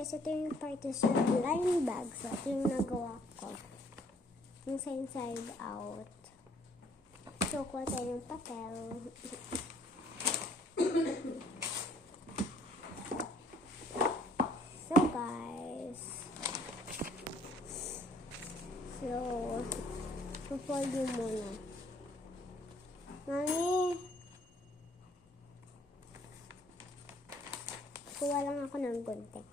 guys, ito yung partition line bag. So, ito yung nagawa ko. Yung sa inside out. So, kuha tayo ng papel. So, guys. So, pufold yung muna. Mami! Kuha lang ako ng gunting.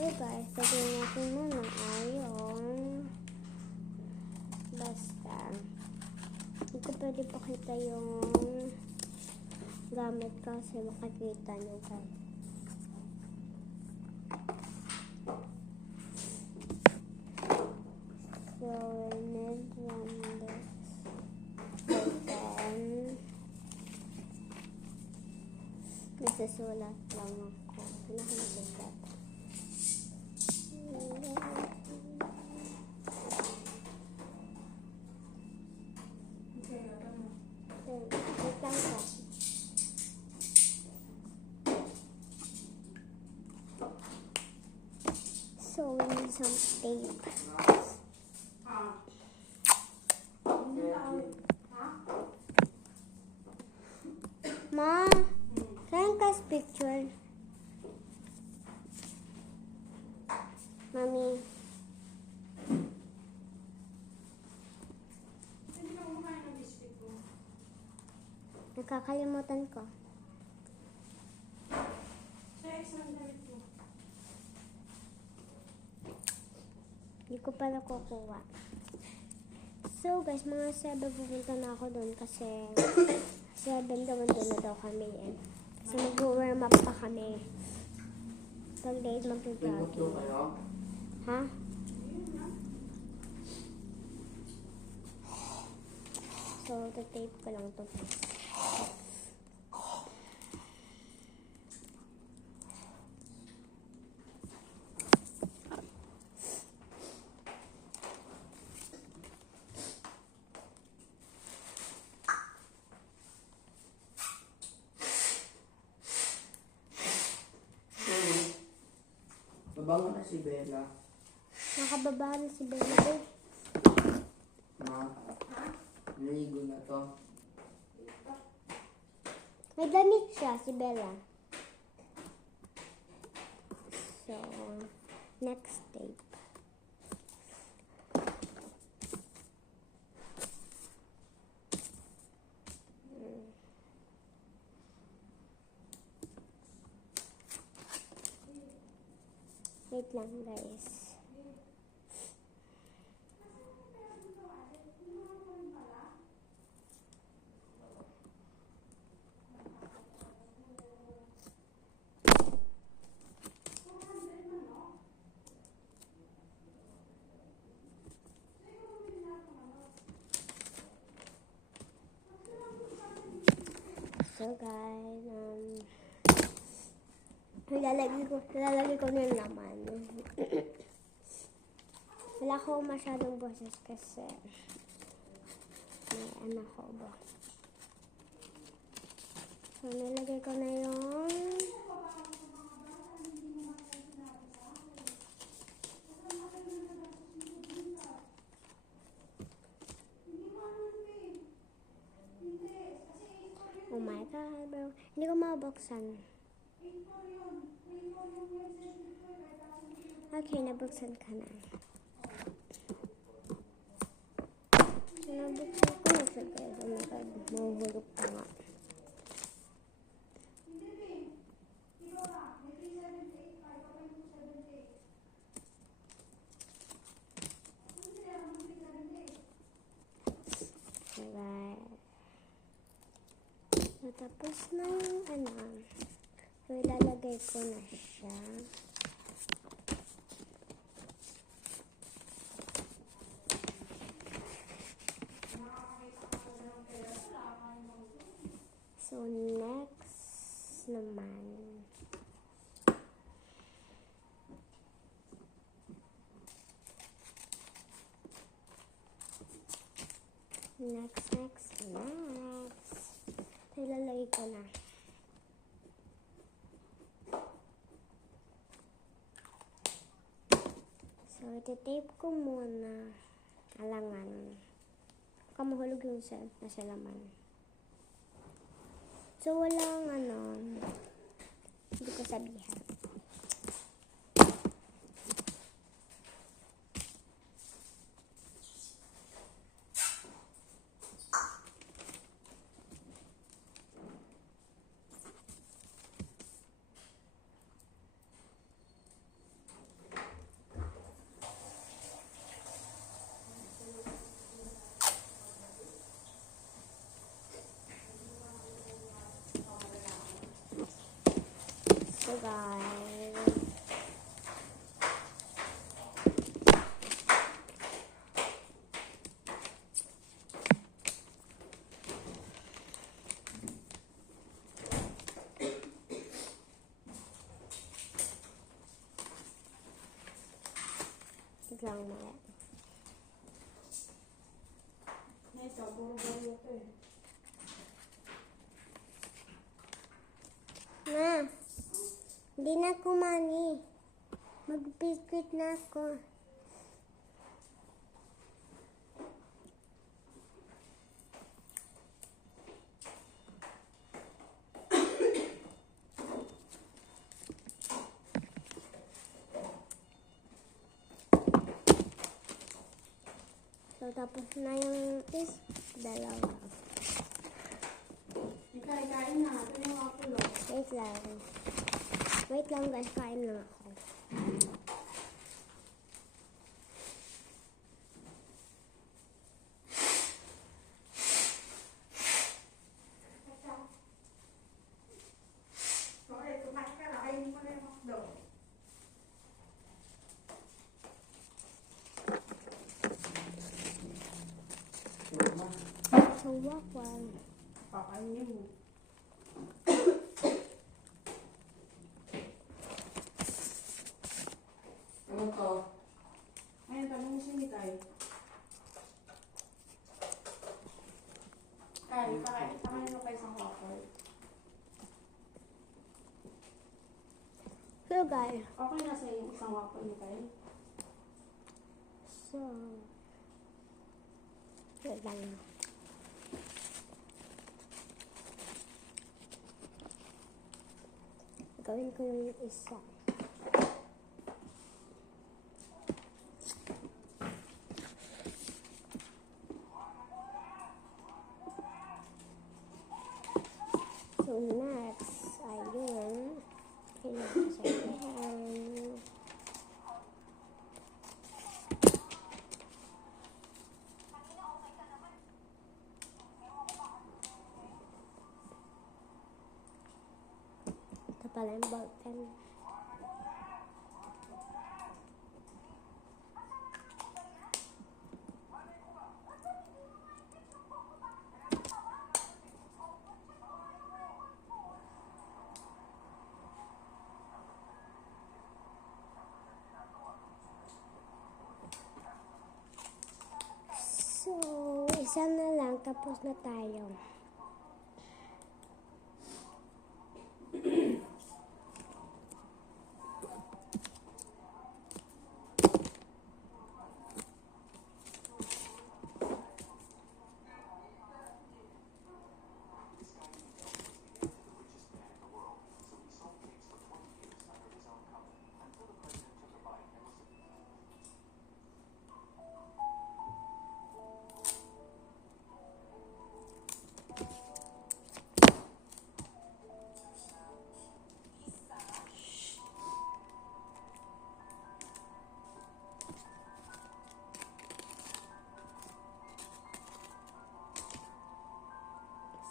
So guys, lagyan natin muna ay yung basta. Hindi ko pwede pakita yung gamit kasi makikita nyo guys. So we need this. And then nagsusulat lang ako. Nagsusulat. So we need some tape. Ma, can I cast picture? Mami. Nakakalimutan ko. Hindi ko pala kukuha. So guys, mga 7 pupunta na ako doon kasi 7 naman doon na daw kami eh. Kasi mag-warm up pa kami. Pag late mag-jogging. Ha? So, tape ko lang ito. Babangon na si Bella. Nakababa na si Bella eh. Ma, naligo na to. May damit siya, si Bella. So, next tape. Wait lang guys. So guys, ilalagay ko na yung laman. Wala ko masyadong boses kasi may anak ko ba. So nilagay ko na yung oh my god bro, hindi ko mabuksan. Okay, nabuksan ka na. Nabuksan ko na siya guys. Oh my god, mahuhulog pa nga. Alright. So, tapos na yung ano. So, ilalagay ko na siya. naman. Next. Ilalagay ko na. So, iti-tape ko muna. Alangan. Baka mahulog yung nasa laman. So, walang hindi ko sabihan. So, guys. Lang mga. Ito, buro-buro ito eh. Ma, hindi na ako mani. Mag-biscuit na ako. So, tapos na yung dalawa. Kain na. Ito yung ako lang. Wait lang guys, kain lang ako. Okay, kumain ka na. Kainin mo na yung hotdog. So, wakwan. Kakainin mo. Ano to? Ayun, tanong mo si Mitay. Pakainin mo pa isang waffle. So, guys. Okay na sa isang waffle, Mitay? So, wait lang. Gawin ko yung isa. So, next, ayun. Kailangan. Ito pala yung ballpen. So, isa na lang, tapos na tayo.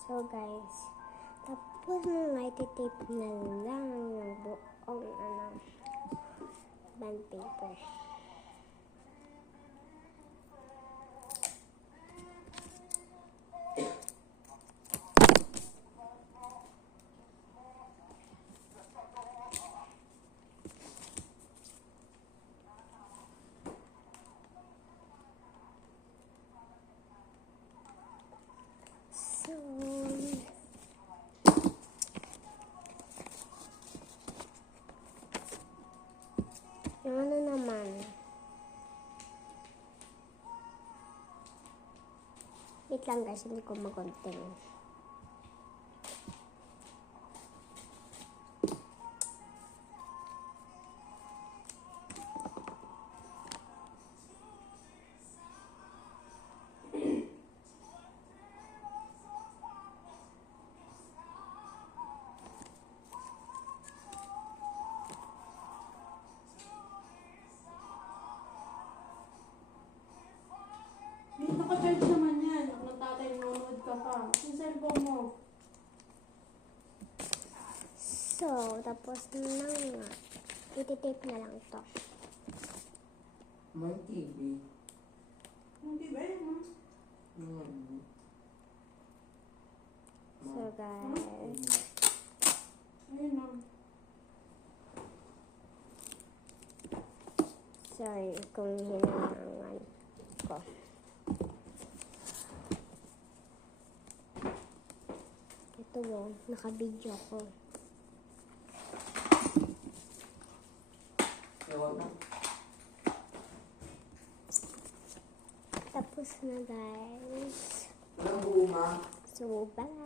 So guys, tapos na iti-tape na lang yung buong band paper. Wait lang guys, hindi ko magunting. Hindi naka-charge naman yan. Ang natatay, nanonood ka pa. Yung cellphone mo. So, tapos na nga. Ititape na lang to. May TV. Hindi ba yun, ha? So guys, Ayun, ha? sorry kung hinangan ko. Ito mo, naka-video ko. Ewan na. Tapos na guys. Walang buo ma. So, bye!